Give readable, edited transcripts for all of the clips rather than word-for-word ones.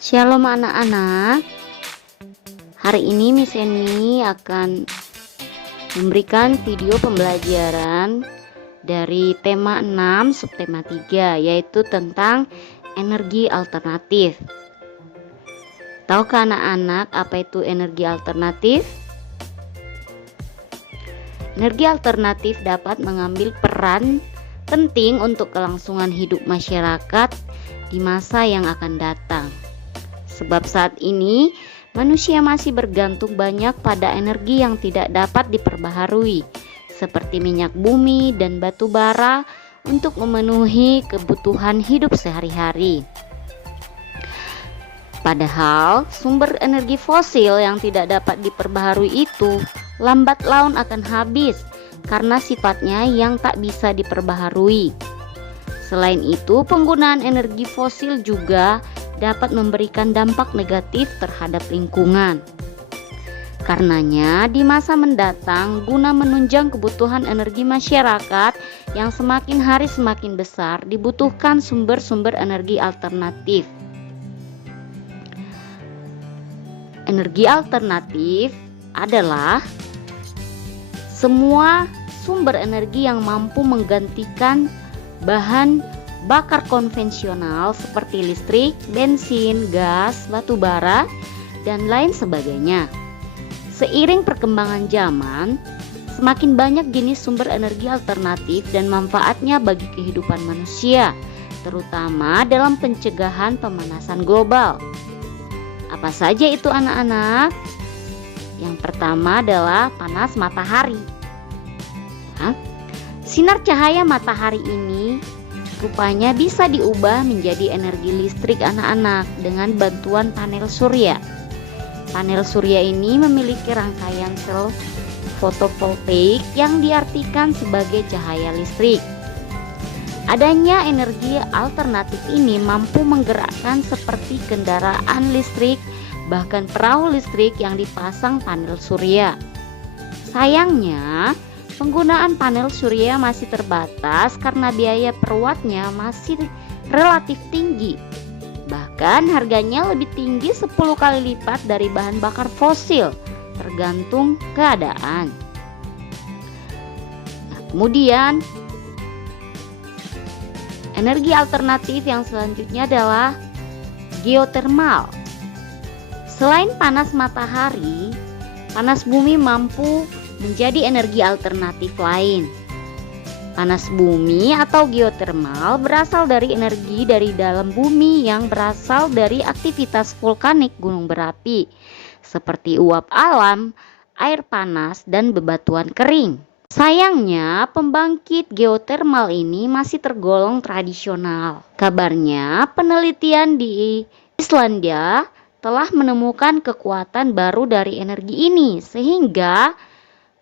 Shalom anak-anak. Hari ini Miss Eni akan memberikan video pembelajaran dari tema 6 subtema 3, yaitu tentang energi alternatif. Tahukah anak-anak apa itu energi alternatif? Energi alternatif dapat mengambil peran penting untuk kelangsungan hidup masyarakat di masa yang akan datang. Sebab saat ini manusia masih bergantung banyak pada energi yang tidak dapat diperbaharui, seperti minyak bumi dan batu bara untuk memenuhi kebutuhan hidup sehari-hari. Padahal sumber energi fosil yang tidak dapat diperbaharui itu lambat laun akan habis karena sifatnya yang tak bisa diperbaharui. Selain itu, penggunaan energi fosil juga dapat memberikan dampak negatif terhadap lingkungan. Karenanya, di masa mendatang, guna menunjang kebutuhan energi masyarakat yang semakin hari semakin besar, dibutuhkan sumber-sumber energi alternatif. Energi alternatif adalah semua sumber energi yang mampu menggantikan bahan bakar konvensional seperti listrik, bensin, gas, batu bara, dan lain sebagainya. Seiring perkembangan zaman, semakin banyak jenis sumber energi alternatif dan manfaatnya bagi kehidupan manusia, terutama dalam pencegahan pemanasan global. Apa saja itu anak-anak? Yang pertama adalah panas matahari. Sinar cahaya matahari ini rupanya bisa diubah menjadi energi listrik anak-anak dengan bantuan panel surya. Panel surya ini memiliki rangkaian sel fotovoltaik yang diartikan sebagai cahaya listrik. Adanya energi alternatif ini mampu menggerakkan seperti kendaraan listrik, bahkan perahu listrik yang dipasang panel surya. Sayangnya, penggunaan panel surya masih terbatas karena biaya per wattnya masih relatif tinggi. Bahkan harganya lebih tinggi 10 kali lipat dari bahan bakar fosil, tergantung keadaan. Kemudian, energi alternatif yang selanjutnya adalah geotermal. Selain panas matahari, panas bumi mampu menjadi energi alternatif lain. Panas bumi atau geotermal berasal dari energi dari dalam bumi yang berasal dari aktivitas vulkanik gunung berapi, seperti uap alam, air panas, dan bebatuan kering. Sayangnya, pembangkit geotermal ini masih tergolong tradisional. Kabarnya, penelitian di Islandia telah menemukan kekuatan baru dari energi ini, sehingga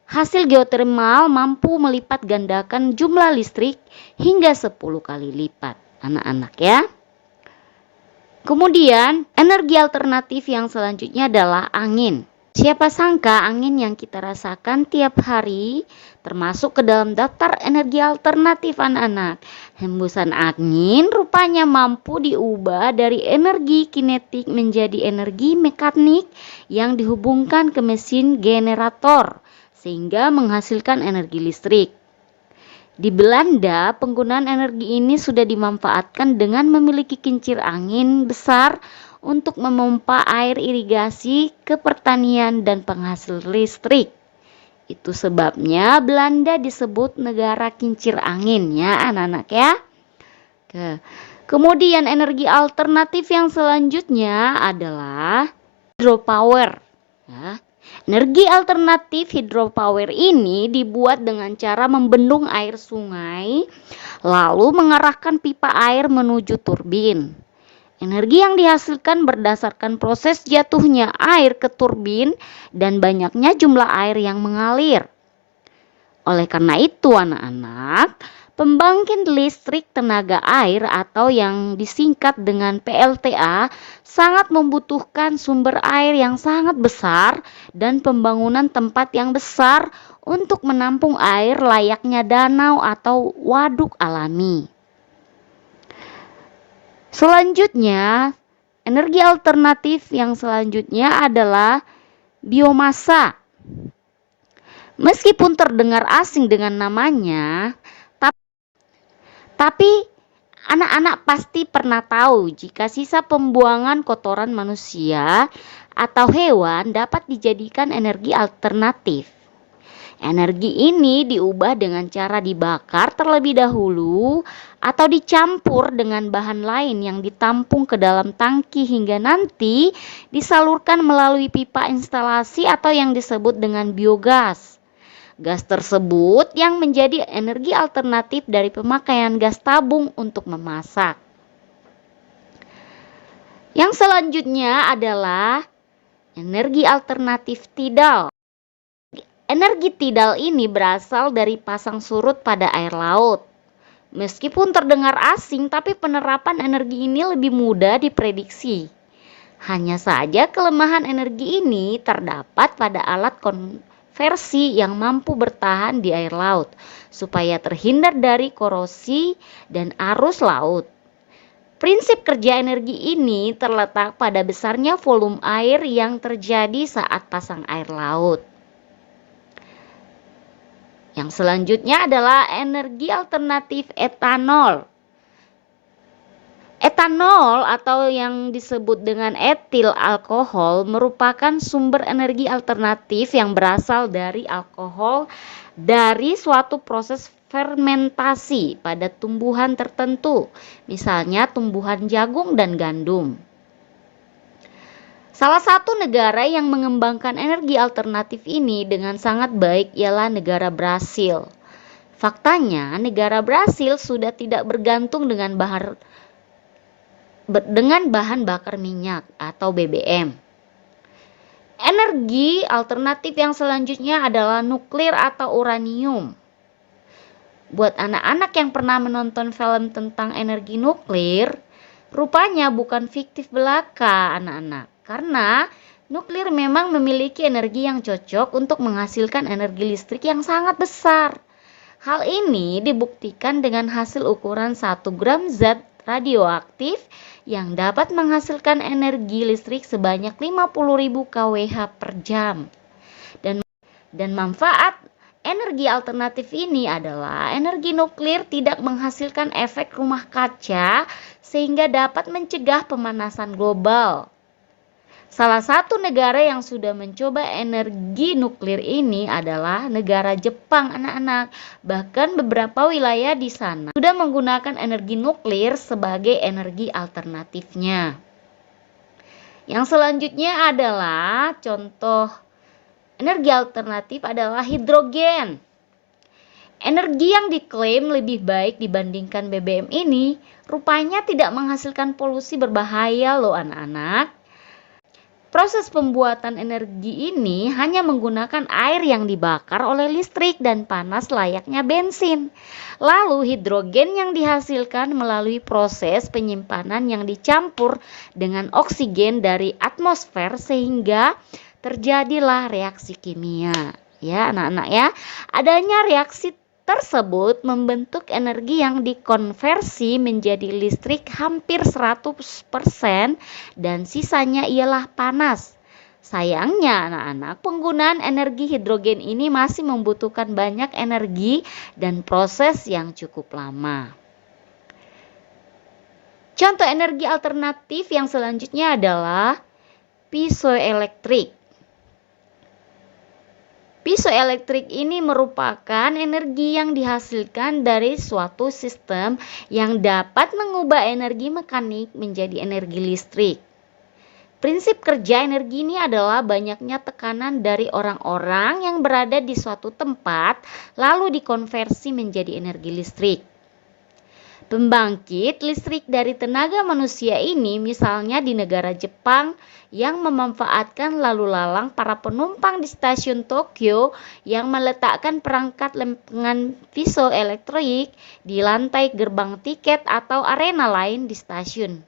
hasil geotermal mampu melipat gandakan jumlah listrik hingga 10 kali lipat, anak-anak ya. Kemudian, energi alternatif yang selanjutnya adalah angin. Siapa sangka angin yang kita rasakan tiap hari termasuk ke dalam daftar energi alternatif anak-anak. Hembusan angin rupanya mampu diubah dari energi kinetik menjadi energi mekanik yang dihubungkan ke mesin generator sehingga menghasilkan energi listrik. Di Belanda, penggunaan energi ini sudah dimanfaatkan dengan memiliki kincir angin besar untuk memompa air irigasi ke pertanian dan penghasil listrik. Itu sebabnya Belanda disebut negara kincir angin ya anak-anak ya. Kemudian energi alternatif yang selanjutnya adalah hydropower ya. Energi alternatif hidropower ini dibuat dengan cara membendung air sungai, lalu mengarahkan pipa air menuju turbin. Energi yang dihasilkan berdasarkan proses jatuhnya air ke turbin dan banyaknya jumlah air yang mengalir. Oleh karena itu anak-anak, pembangkit listrik tenaga air atau yang disingkat dengan PLTA sangat membutuhkan sumber air yang sangat besar dan pembangunan tempat yang besar untuk menampung air layaknya danau atau waduk alami. Selanjutnya, Energi alternatif yang selanjutnya adalah biomasa. Meskipun terdengar asing dengan namanya, tapi anak-anak pasti pernah tahu jika sisa pembuangan kotoran manusia atau hewan dapat dijadikan energi alternatif. Energi ini diubah dengan cara dibakar terlebih dahulu atau dicampur dengan bahan lain yang ditampung ke dalam tangki hingga nanti disalurkan melalui pipa instalasi atau yang disebut dengan biogas. Gas tersebut yang menjadi energi alternatif dari pemakaian gas tabung untuk memasak. Yang selanjutnya adalah energi alternatif tidal. Energi tidal ini berasal dari pasang surut pada air laut. Meskipun terdengar asing, tapi penerapan energi ini lebih mudah diprediksi. Hanya saja kelemahan energi ini terdapat pada alat konversi yang mampu bertahan di air laut, supaya terhindar dari korosi dan arus laut. Prinsip kerja energi ini terletak pada besarnya volume air yang terjadi saat pasang air laut. Yang selanjutnya adalah energi alternatif etanol. Etanol atau yang disebut dengan etil alkohol merupakan sumber energi alternatif yang berasal dari alkohol dari suatu proses fermentasi pada tumbuhan tertentu, misalnya tumbuhan jagung dan gandum. Salah satu negara yang mengembangkan energi alternatif ini dengan sangat baik ialah negara Brasil. Faktanya, negara Brasil sudah tidak bergantung dengan bahan bakar minyak atau BBM. Energi alternatif yang selanjutnya adalah nuklir atau uranium. Buat anak-anak yang pernah menonton film tentang energi nuklir, rupanya bukan fiktif belaka anak-anak. Karena nuklir memang memiliki energi yang cocok untuk menghasilkan energi listrik yang sangat besar. Hal ini dibuktikan dengan hasil ukuran 1 gram zat radioaktif yang dapat menghasilkan energi listrik sebanyak 50.000 kWh per jam. Dan manfaat energi alternatif ini adalah energi nuklir tidak menghasilkan efek rumah kaca sehingga dapat mencegah pemanasan global. Salah satu negara yang sudah mencoba energi nuklir ini adalah negara Jepang, anak-anak. Bahkan beberapa wilayah di sana sudah menggunakan energi nuklir sebagai energi alternatifnya. Yang selanjutnya adalah contoh energi alternatif adalah hidrogen. Energi yang diklaim lebih baik dibandingkan BBM ini rupanya tidak menghasilkan polusi berbahaya loh anak-anak. Proses pembuatan energi ini hanya menggunakan air yang dibakar oleh listrik dan panas layaknya bensin. Lalu hidrogen yang dihasilkan melalui proses penyimpanan yang dicampur dengan oksigen dari atmosfer sehingga terjadilah reaksi kimia. Ya anak-anak ya, adanya reaksi tersebut membentuk energi yang dikonversi menjadi listrik hampir 100% dan sisanya ialah panas. Sayangnya anak-anak, penggunaan energi hidrogen ini masih membutuhkan banyak energi dan proses yang cukup lama. Contoh energi alternatif yang selanjutnya adalah piezoelektrik. Piezoelektrik ini merupakan energi yang dihasilkan dari suatu sistem yang dapat mengubah energi mekanik menjadi energi listrik. Prinsip kerja energi ini adalah banyaknya tekanan dari orang-orang yang berada di suatu tempat lalu dikonversi menjadi energi listrik. Pembangkit listrik dari tenaga manusia ini misalnya di negara Jepang yang memanfaatkan lalu lalang para penumpang di stasiun Tokyo yang meletakkan perangkat lempengan piezoelektrik di lantai gerbang tiket atau arena lain di stasiun.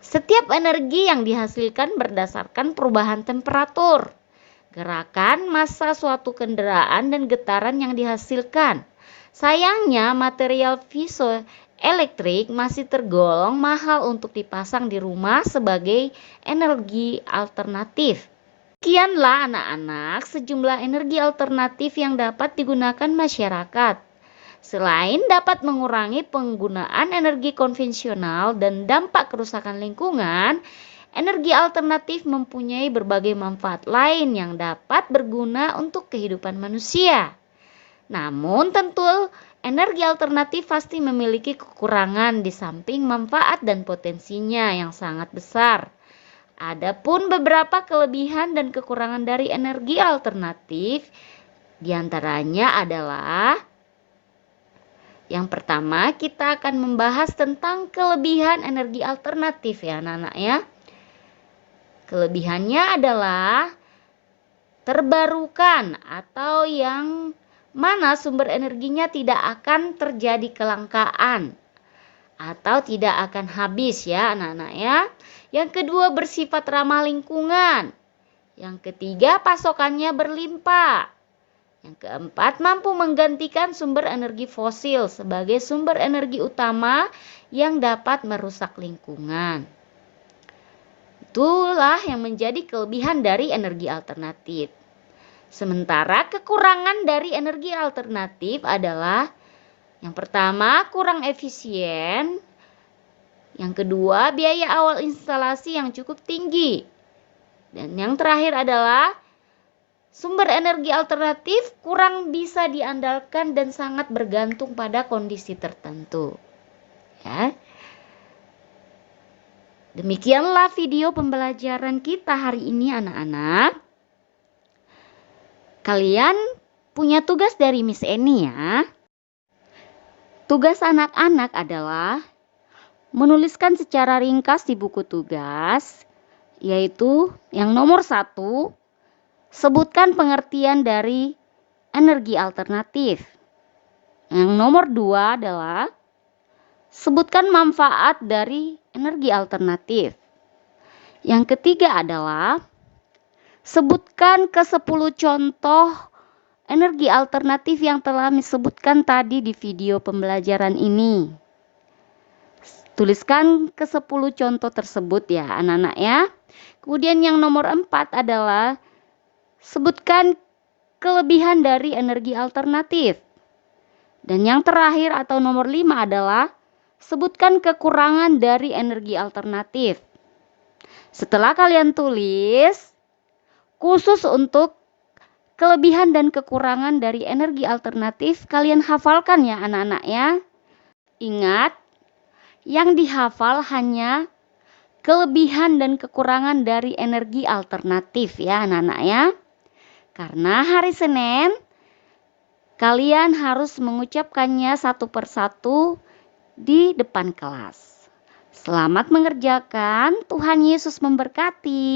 Setiap energi yang dihasilkan berdasarkan perubahan temperatur, gerakan massa suatu kendaraan dan getaran yang dihasilkan. Sayangnya material piezoelektrik elektrik masih tergolong mahal untuk dipasang di rumah sebagai energi alternatif. Sekianlah anak-anak sejumlah energi alternatif yang dapat digunakan masyarakat. Selain dapat mengurangi penggunaan energi konvensional dan dampak kerusakan lingkungan, energi alternatif mempunyai berbagai manfaat lain yang dapat berguna untuk kehidupan manusia. Namun tentu energi alternatif pasti memiliki kekurangan di samping manfaat dan potensinya yang sangat besar. Adapun beberapa kelebihan dan kekurangan dari energi alternatif diantaranya adalah yang pertama, kita akan membahas tentang kelebihan energi alternatif ya anak-anak ya. Kelebihannya adalah terbarukan atau yang mana sumber energinya tidak akan terjadi kelangkaan atau tidak akan habis ya anak-anak ya. Yang kedua, bersifat ramah lingkungan. Yang ketiga, pasokannya berlimpah. Yang keempat, mampu menggantikan sumber energi fosil sebagai sumber energi utama yang dapat merusak lingkungan. Itulah yang menjadi kelebihan dari energi alternatif. Sementara kekurangan dari energi alternatif adalah yang pertama, kurang efisien. Yang kedua, biaya awal instalasi yang cukup tinggi. Dan yang terakhir adalah sumber energi alternatif kurang bisa diandalkan dan sangat bergantung pada kondisi tertentu. Ya. Demikianlah video pembelajaran kita hari ini anak-anak. Kalian punya tugas dari Miss Eni ya. Tugas anak-anak adalah menuliskan secara ringkas di buku tugas, yaitu yang nomor 1, sebutkan pengertian dari energi alternatif. Yang nomor 2 adalah sebutkan manfaat dari energi alternatif. Yang ketiga adalah sebutkan ke-10 contoh energi alternatif yang telah disebutkan tadi di video pembelajaran ini. Tuliskan ke-10 contoh tersebut ya anak-anak ya. Kemudian yang nomor 4 adalah sebutkan kelebihan dari energi alternatif. Dan yang terakhir atau nomor 5 adalah sebutkan kekurangan dari energi alternatif. Setelah kalian tulis, khusus untuk kelebihan dan kekurangan dari energi alternatif, kalian hafalkan ya anak-anak ya. Ingat, yang dihafal hanya kelebihan dan kekurangan dari energi alternatif ya anak-anak ya. Karena hari Senin kalian harus mengucapkannya satu persatu di depan kelas. Selamat mengerjakan, Tuhan Yesus memberkati.